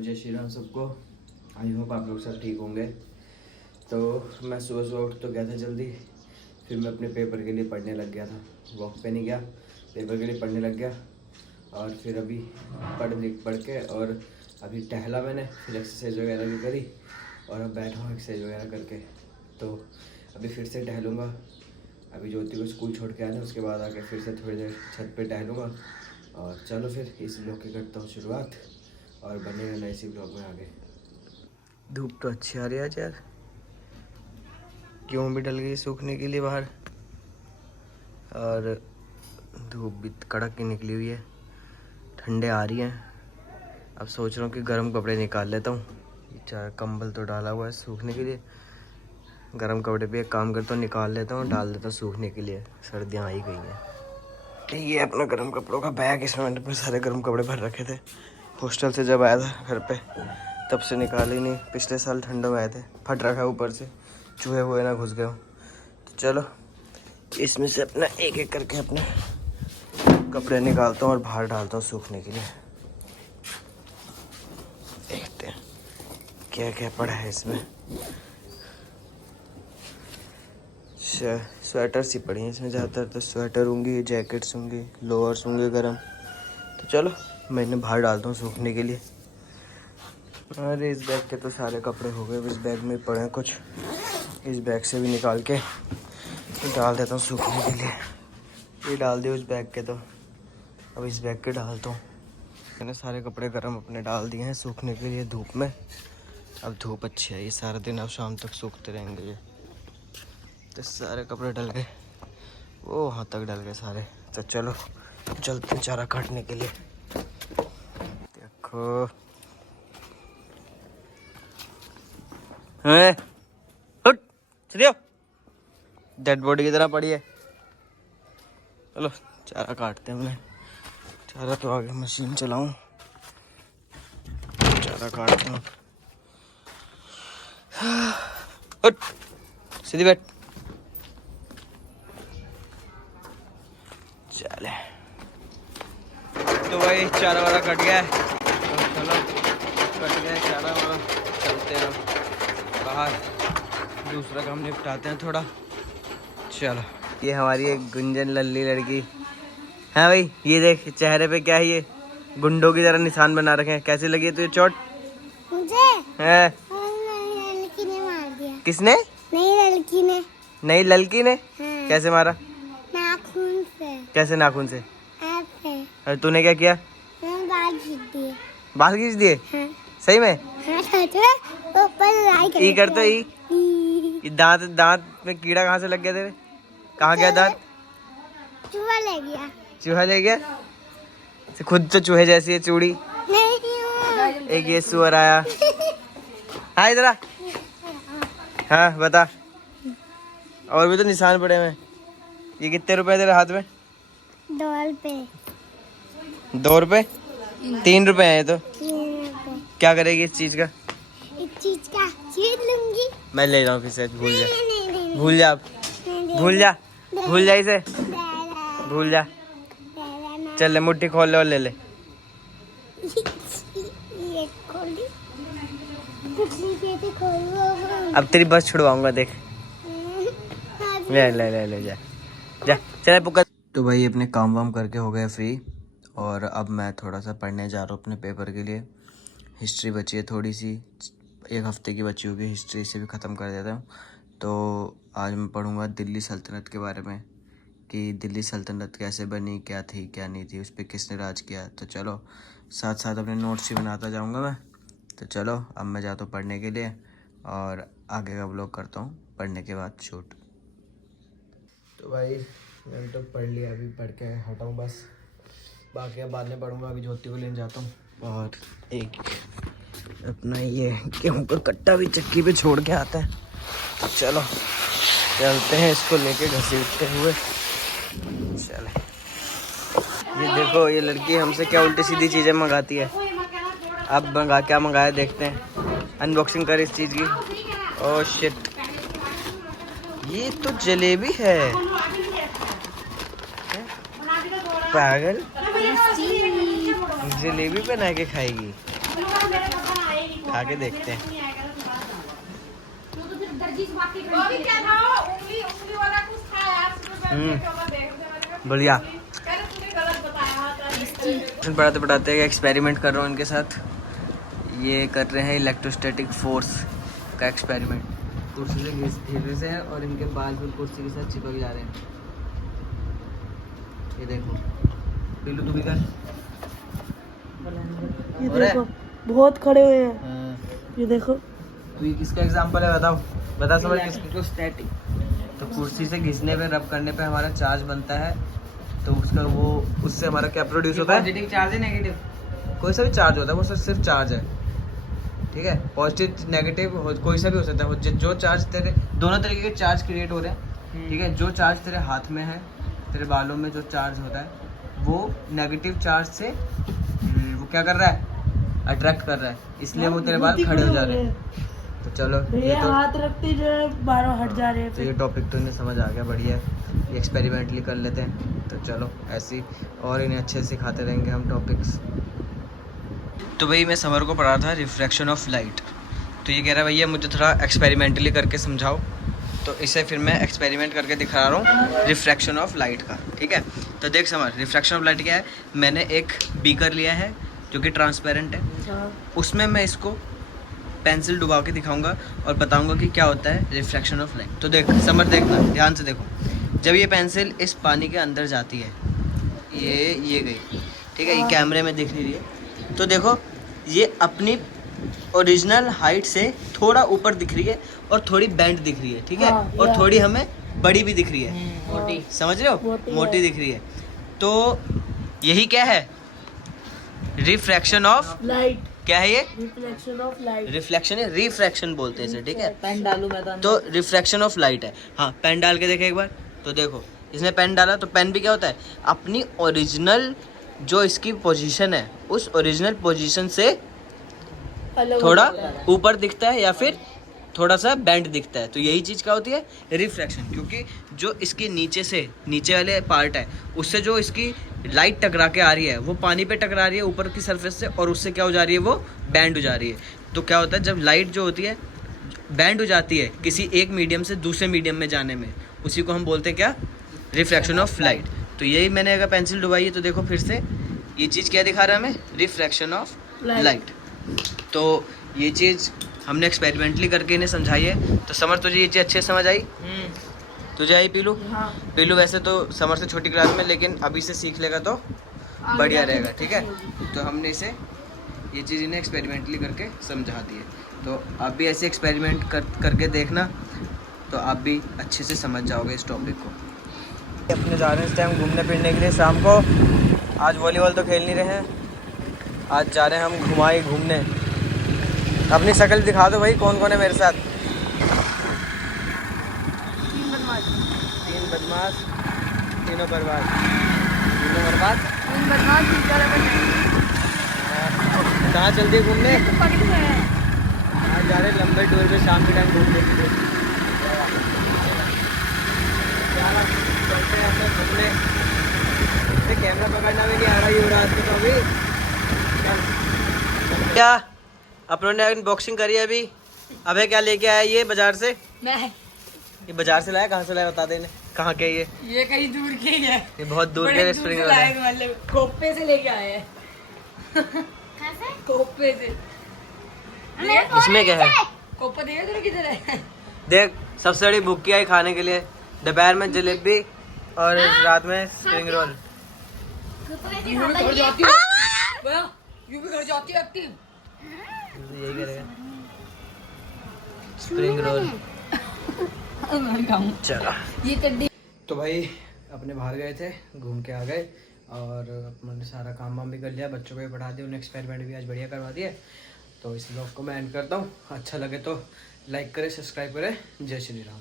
तो जय श्री राम सबको। आई होप आप लोग सब ठीक होंगे। तो मैं सुबह सुबह उठ तो गया था जल्दी, फिर मैं अपने पेपर के लिए पढ़ने लग गया था। वॉक पे नहीं गया, पेपर के लिए पढ़ने लग गया। और फिर अभी पढ़ के और अभी टहला मैंने, फिर एक्सरसाइज वगैरह भी करी और अब बैठा हूँ एक्सरसाइज वगैरह करके। तो अभी फिर से टहलूँगा। अभी ज्योति को स्कूल छोड़ के आना, उसके बाद आके फिर से थोड़ी देर छत पे टहलूँगा। और चलो फिर इस ब्लॉग की करता हूँ शुरुआत और बने रहना इसी ब्लॉग में आगे। धूप तो अच्छी आ रही है यार, क्यों भी डल गई सूखने के लिए बाहर। और धूप भी कड़क की निकली हुई है, ठंडे आ रही हैं। अब सोच रहा हूँ कि गर्म कपड़े निकाल लेता हूँ। चार कंबल तो डाला हुआ है सूखने के लिए, गर्म कपड़े भी एक काम करता हूँ निकाल लेता हूँ, डाल देता हूँ सूखने के लिए। सर्दियाँ आ ही गई हैं। ये अपना गर्म कपड़ों का बैग, इसमें मैंने अपने सारे गर्म कपड़े भर रखे थे। हॉस्टल से जब आया था घर पे तब से निकाले ही नहीं। पिछले साल ठंडों में आए थे, फट रखा है ऊपर से, चूहे हुए ना घुस गए हो। तो चलो इसमें से अपना एक एक करके अपने कपड़े निकालता हूँ और बाहर डालता हूँ सूखने के लिए। देखते हैं क्या क्या पड़ा है इसमें। स्वेटर सी पड़ी हैं इसमें ज़्यादातर, तो स्वेटर होंगी, जैकेट्स होंगी, लोअर्स होंगे गर्म। तो चलो मैंने बाहर डालता हूँ सूखने के लिए। अरे इस बैग के तो सारे कपड़े हो गए, इस बैग में पड़े हैं कुछ, इस बैग से भी निकाल के डाल देता हूँ सूखने के लिए। ये डाल दिए उस बैग के, तो अब इस बैग के डालता हूँ। मैंने सारे कपड़े गर्म अपने डाल दिए हैं सूखने के लिए धूप में। अब धूप अच्छी है, ये सारा दिन अब शाम तक सूखते रहेंगे ये। तो सारे कपड़े डल गए, वो वहाँ तक डल गए सारे। तो चलो चलते हैं चारा काटने के लिए। देखो चलिए, डेड बॉडी की तरह पड़ी है। चलो चारा काटते हैं हमने। चारा तो आगे मशीन चलाऊं, चारा काटता हूँ। सीधी बैठ। चले तो भाई चारा वारा कट गया है, तो चलो कट गया चारा वारा, चलते हैं बाहर, दूसरा काम निपटाते हैं थोड़ा। चलो ये हमारी एक गुंजन लल्ली लड़की है भाई। ये देख चेहरे पे क्या है, ये गुंडों की तरह निशान बना रखे हैं। कैसी लगी है तुझे चोट? मुझे है लड़की ने मार दिया। किसने? नई लड़की ने। नई लड़की ने? हाँ। कैसे मारा? नाखून से। कैसे नाखून से? ऐसे। और तूने क्या किया? मैंने बाल खींच दिए। बाल खींच दिए? हाँ। सही में? हाँ, तो ऊपर ई कर तो ई। दांत में कीड़ा कहाँ से लग गया तेरे? कहाँ गया दांत? चूहा ले गया। चूहा ले गया? खुद तो चूहे जैसी है चूड़ी। नहीं एक ये सुअर आया। हाँ इधर आ। हाँ बता, और भी तो निशान पड़े हैं। ये कितने रुपए तेरे हाथ में? 2 रुपए। 2 रुपए? 3 रुपए हैं ये तो। 3 रुपए। क्या करेगी इस चीज का? इस चीज का चीज लूंगी। मैं ले जाऊँ फिर से, भूल जा, नहीं, भूल जा, भूल जा, भूल जा इसे, दादा, भूल जा। दादा, चल ले मुट्ठी खोल ले और ले ले। ये खोली। पिछली खेती खोलो। अब तेरी बस छुड़वाऊंगा देख। ले ले ले ले जा जा, चल पुकार। तो भाई अपने काम वाम करके हो गए फ्री, और अब मैं थोड़ा सा पढ़ने जा रहा हूँ अपने पेपर के लिए। हिस्ट्री बची है थोड़ी सी, 1 हफ्ते की बची होगी हिस्ट्री, से भी ख़त्म कर देता हूँ। तो आज मैं पढ़ूँगा दिल्ली सल्तनत के बारे में, कि दिल्ली सल्तनत कैसे बनी, क्या थी क्या नहीं थी, उस पर किसने राज किया। तो चलो साथ साथ अपने नोट्स भी बनाता जाऊँगा मैं। तो चलो अब मैं जाता हूँ पढ़ने के लिए, और आगे का व्लॉग करता हूँ पढ़ने के बाद शूट। तो भाई मैंने तो पढ़ लिया, अभी पढ़ के हटाऊँ बस, बाकी अब बाद में पढ़ूँगा। अभी ज्योति को लेने जाता हूँ, और एक अपना ये गेहूँ का कट्टा भी चक्की पे छोड़ के आता है। तो चलो चलते हैं इसको लेके घसीटते हुए। चले, ये देखो ये लड़की हमसे क्या उल्टी सीधी चीज़ें मंगाती है। अब क्या मंगाया देखते हैं, अनबॉक्सिंग कर इस चीज़ की। ओह शिट, ये तो जलेबी है पागल, जलेबी बना के खाएगी। खा के देखते हैं। बढ़िया। पढ़ाते पढ़ाते एक्सपेरिमेंट कर रहा हूँ इनके साथ। ये कर रहे हैं इलेक्ट्रोस्टैटिक फोर्स का एक्सपेरिमेंट। कुर्सी से धीरे से है और इनके बाल भी कुर्सी के साथ चिपक जा रहे हैं। ये देखो पीलू तू भी कर। ये देखो बहुत खड़े हुए हैं। ये देखो तो ये किसका एग्जांपल है बताओ, बता समझ। इलेक्ट्रोस्टैटिक तो कुर्सी से घिसने पे रब करने पे हमारा चार्ज बनता है, तो उसका वो उससे हमारा क्या प्रोड्यूस होता है? पॉजिटिव चार्ज है नेगेटिव, कोई सा भी चार्ज होता है, वो सिर्फ चार्ज है, ठीक है। पॉजिटिव नेगेटिव कोई सा भी हो सकता है। जो चार्ज तेरे दोनों तरीके के चार्ज क्रिएट हो रहे हैं, ठीक है। जो चार्ज तेरे हाथ में है, तेरे बालों में जो चार्ज होता है, वो नेगेटिव चार्ज से वो क्या कर रहा है? अट्रैक्ट कर रहा है, इसलिए वो तेरे बाल खड़े हो जा रहे हैं। तो चलो ये तो हाथ रखते जो है बालों हट जा रहे हैं। तो ये टॉपिक तो इन्हें समझ आ गया, बढ़िया है। ये एक्सपेरिमेंटली कर लेते हैं। तो चलो ऐसी और इन्हें अच्छे से सिखाते रहेंगे हम टॉपिक्स। तो भाई मैं समर को पढ़ा था रिफ्रैक्शन ऑफ लाइट। तो ये कह रहा है भैया मुझे थोड़ा एक्सपेरिमेंटली करके समझाओ। तो इसे फिर मैं एक्सपेरिमेंट करके दिखा रहा हूँ रिफ्रैक्शन ऑफ लाइट का, ठीक है। तो देख समर, रिफ्रैक्शन ऑफ लाइट क्या है? मैंने एक बीकर लिया है जो कि ट्रांसपेरेंट है, उसमें मैं इसको पेंसिल डुबा के दिखाऊंगा और बताऊंगा कि क्या होता है रिफ्रैक्शन ऑफ लाइट। तो देख समर, देखना ध्यान से देखो। जब ये पेंसिल इस पानी के अंदर जाती है, ये गई, ठीक है, ये कैमरे में दिख नहीं रही है। तो देखो ये अपनी ओरिजिनल हाइट से थोड़ा ऊपर दिख रही है और थोड़ी बेंड दिख रही है, ठीक है। और थोड़ी हमें बड़ी भी दिख रही है, मोटी, समझ रहे हो, मोटी दिख रही है। तो यही क्या है? Refraction of light. क्या है ये? Reflection of light. रिफ्लेक्शन है, रिफ्रैक्शन बोलते हैं इसे, ठीक है। पेन डालू मैं तो रिफ्रैक्शन ऑफ लाइट है। हाँ पेन डाल के देखे एक बार। तो देखो इसने पेन डाला, तो पेन भी क्या होता है? अपनी ओरिजिनल जो इसकी पोजीशन है, उस ओरिजिनल पोजीशन से थोड़ा ऊपर दिखता है या फिर थोड़ा सा बैंड दिखता है। तो यही चीज़ क्या होती है? रिफ्रैक्शन। क्योंकि जो इसके नीचे से, नीचे वाले पार्ट है, उससे जो इसकी लाइट टकरा के आ रही है, वो पानी पे टकरा रही है ऊपर की सरफेस से, और उससे क्या हो जा रही है? वो बैंड हो जा रही है। तो क्या होता है जब लाइट जो होती है बैंड हो जाती है किसी एक मीडियम से दूसरे मीडियम में जाने में, उसी को हम बोलते हैं क्या? Refraction of light. तो यही मैंने अगर पेंसिल डुबाई है तो देखो फिर से ये चीज़ क्या दिखा रहा है हमें? Refraction of light. तो ये चीज़ हमने एक्सपेरिमेंटली करके इन्हें समझाई है। तो समर तुझे ये चीज़ अच्छे से समझ आई? तुझे आई पीलू? हाँ। पीलू वैसे तो समर से छोटी क्लास में, लेकिन अभी से सीख लेगा तो बढ़िया रहेगा, ठीक है। तो हमने इसे ये चीज़ इन्हें एक्सपेरिमेंटली करके समझा दी है। तो आप भी ऐसे एक्सपेरिमेंट करके देखना, तो आप भी अच्छे से समझ जाओगे इस टॉपिक को। अपने जा रहे हैं इस टाइम घूमने फिरने के लिए शाम को। आज वॉलीबॉल तो खेल नहीं रहे हैं, आज जा रहे हैं हम घुमाए घूमने। अपनी शक्ल दिखा दो भाई, कौन कौन है मेरे साथ? 3 बदमाश, तीनों बर्बाद। कहाँ चल दिए घूमने? आज जा रहे लंबे टूर पे, शाम के टाइम घूमने के लिए चलते हैं हम घूमने। कैमरा पकड़ना भी नहीं आ रहा है युवराज को तो अभी। क्या अपनों ने अनबॉक्सिंग करी है अभी? अबे क्या लेके आया ये बाजार से? ये बाजार से लाया? कहाँ से लाया बता दे इन्हें। कहाँ के ये कहीं दूर के ही है। ये बहुत दूर के स्प्रिंग रोल है। मतलब कोप्पे से लेके आए हैं। कोप्पे से। इसमें क्या है? कोप्पा देखा तेरे किधर है? देख सबसे बड़ी भूख की आई खाने के लिए। दोपहर में जलेबी और रात में स्प्रिंग रोल। यू भी घर जाती है एक्टिव। यही करेगा स्प्रिंग रोल। चलो ये कड्डी। तो भाई अपने बाहर गए थे, घूम के आ गए और अपने सारा काम वाम भी कर लिया, बच्चों को भी पढ़ा दिया, उन्हें एक्सपेरिमेंट भी आज बढ़िया करवा दिया। तो इस ब्लॉग को मैं एंड करता हूँ। अच्छा लगे तो लाइक करें, सब्सक्राइब करें। जय श्री राम।